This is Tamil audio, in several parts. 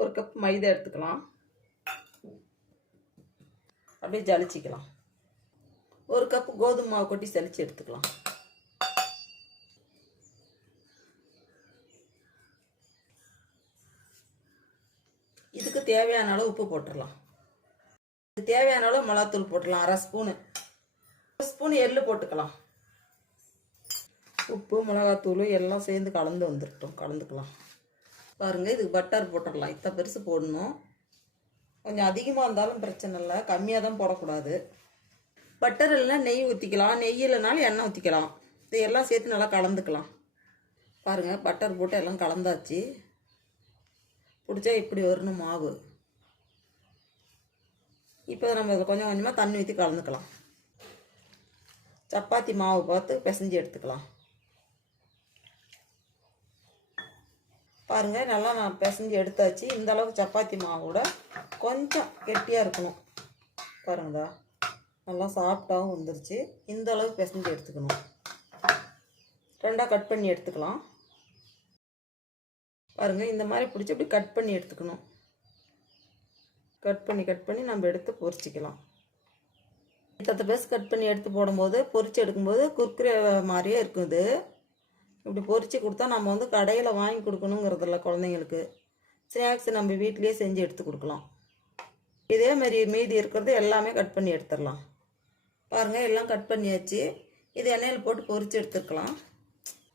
ஒரு கப் மைதா எடுத்துக்கலாம். அப்படியே ஜலிச்சிக்கலாம். ஒரு கப்பு கோதுமை மாவு கொட்டி சலிச்சு எடுத்துக்கலாம். இதுக்கு தேவையான அளவு உப்பு போட்டுடலாம். இது தேவையான அளவு மிளகாத்தூள் போட்டுடலாம். அரை ஸ்பூனு ஒரு ஸ்பூன் எள்ளு போட்டுக்கலாம். உப்பு மிளகாத்தூள் எல்லாம் சேர்ந்து கலந்து வந்துருட்டோம். கலந்துக்கலாம். பாருங்கள் இதுக்கு பட்டர் போட்டுடலாம். இத்தனை பெருசு போடணும். கொஞ்சம் அதிகமாக இருந்தாலும் பிரச்சனை இல்லை. கம்மியாக தான் போடக்கூடாது. பட்டர் இல்லைனா நெய் ஊற்றிக்கலாம் நெய் இல்லைனாலும் எண்ணெய் ஊற்றிக்கலாம் இதையெல்லாம் சேர்த்து நல்லா கலந்துக்கலாம். பாருங்கள் பட்டர் போட்டு எல்லாம் கலந்தாச்சு. பிடிச்சா இப்படி வரணும் மாவு. இப்போ நம்ம இதில் கொஞ்சம் கொஞ்சமாக தண்ணி ஊற்றி கலந்துக்கலாம். சப்பாத்தி மாவு பார்த்து பிசைஞ்சு எடுத்துக்கலாம். பாருங்கள் நல்லா நான் பிசைஞ்சு எடுத்தாச்சு. இந்த அளவுக்கு சப்பாத்தி மாவோட கொஞ்சம் கெட்டியாக இருக்கணும். பாருங்கதா நல்லா சாஃப்டாகவும் வந்துருச்சு. இந்த அளவுக்கு பிசைஞ்சு எடுத்துக்கணும். ரெண்டாக கட் பண்ணி எடுத்துக்கலாம். பாருங்கள் இந்த மாதிரி பிடிச்சி அப்படி கட் பண்ணி எடுத்துக்கணும். கட் பண்ணி கட் பண்ணி நம்ம எடுத்து பொரிச்சிக்கலாம். பத்து பேஸ் கட் பண்ணி எடுத்து போடும்போது பொரிச்சு எடுக்கும்போது குர்க்குரே மாதிரியே இருக்கும் இது. இப்படி பொறிச்சு கொடுத்தா நம்ம வந்து கடையில் வாங்கி கொடுக்கணுங்கிறதில்ல குழந்தைங்களுக்கு. ஸ்நாக்ஸ் நம்ம வீட்லேயே செஞ்சு எடுத்து கொடுக்கலாம். இதே மாதிரி மீதி இருக்கிறது எல்லாமே கட் பண்ணி எடுத்துடலாம். பாருங்கள் எல்லாம் கட் பண்ணியாச்சு. இது எண்ணெயில் போட்டு பொறிச்சு எடுத்துக்கலாம்.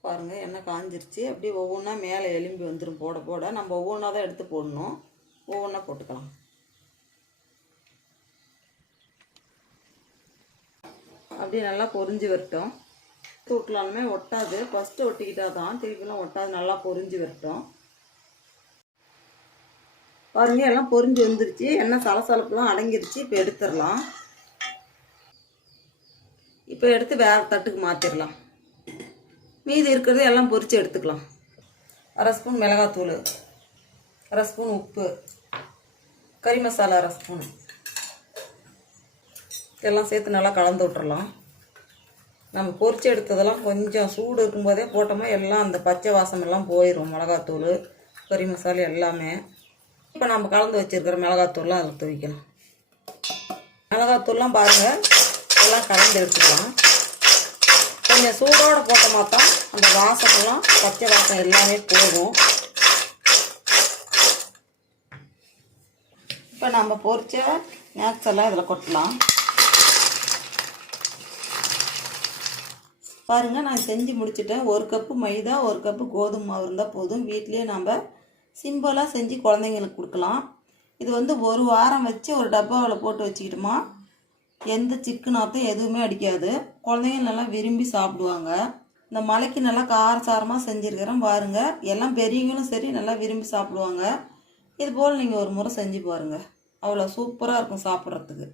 பாருங்கள் எண்ணெய் காஞ்சிருச்சு. அப்படியே ஒவ்வொன்றா மேலே எலும்பி வந்துடும் போட போட. நம்ம ஒவ்வொன்றா தான் எடுத்து போடணும். ஒவ்வொன்றா போட்டுக்கலாம். அப்படியே நல்லா பொரிஞ்சு வரட்டும். தூக்கலாலுமே ஒட்டாது. ஃபஸ்ட்டு ஒட்டிக்கிட்டால் தான் திருப்பிலாம் ஒட்டாது. நல்லா பொரிஞ்சு வரட்டும். பாருங்க எல்லாம் பொரிஞ்சு வந்துருச்சு. எண்ணெய் சலசலப்புலாம் அடங்கிருச்சு. இப்போ எடுத்துடலாம். இப்போ எடுத்து வேறு தட்டுக்கு மாற்றிடலாம் மீதி இருக்கிறது எல்லாம் பொரித்து எடுத்துக்கலாம். அரை ஸ்பூன் மிளகாத்தூள் அரை ஸ்பூன் உப்பு கறி மசாலா அரை ஸ்பூன். எல்லாம் சேர்த்து நல்லா கலந்து விட்டுறலாம். நம்ம பொறிச்சு எடுத்ததெல்லாம் கொஞ்சம் சூடு இருக்கும்போதே போட்டோமா எல்லாம் அந்த பச்சை வாசமெல்லாம் போயிடும் மிளகாத்தூள் கறி மசாலா எல்லாமே. இப்போ நம்ம கலந்து வச்சுருக்கிற மிளகாத்தூள்லாம் அதில் துவைக்கலாம். மிளகாத்தூள்லாம் பாருங்கள் எல்லாம் கலந்து எடுத்துக்கலாம். கொஞ்சம் சூடோடு போட்டோமா தான் அந்த வாசமெல்லாம் பச்சை வாசம் எல்லாமே போகும். இப்போ நம்ம பொறிச்ச ஸ்நாக்ஸ் எல்லாம் இதில் கொட்டலாம். பாருங்கள் நான் செஞ்சு முடிச்சுட்டேன். ஒரு கப்பு மைதா ஒரு கப்பு கோதுமை மாவு இருந்தால் போதும். வீட்லேயே நம்ம சிம்பிளாக செஞ்சு குழந்தைங்களுக்கு கொடுக்கலாம். இது வந்து ஒரு வாரம் வச்சு ஒரு டப்பாவில் போட்டு வச்சுக்கிட்டோமா? எந்த சிக்கனாத்தும் எதுவுமே அடிக்காது. குழந்தைங்க நல்லா விரும்பி சாப்பிடுவாங்க. இந்த மலைக்கு நல்லா காரசாரமாக செஞ்சுருக்கிறேன் பாருங்கள் எல்லாம் பெரியவங்களும் சரி நல்லா விரும்பி சாப்பிடுவாங்க. இது போல் நீங்கள் ஒரு முறை செஞ்சு பாருங்கள் அவ்வளோ சூப்பராக இருக்கும் சாப்பிட்றதுக்கு.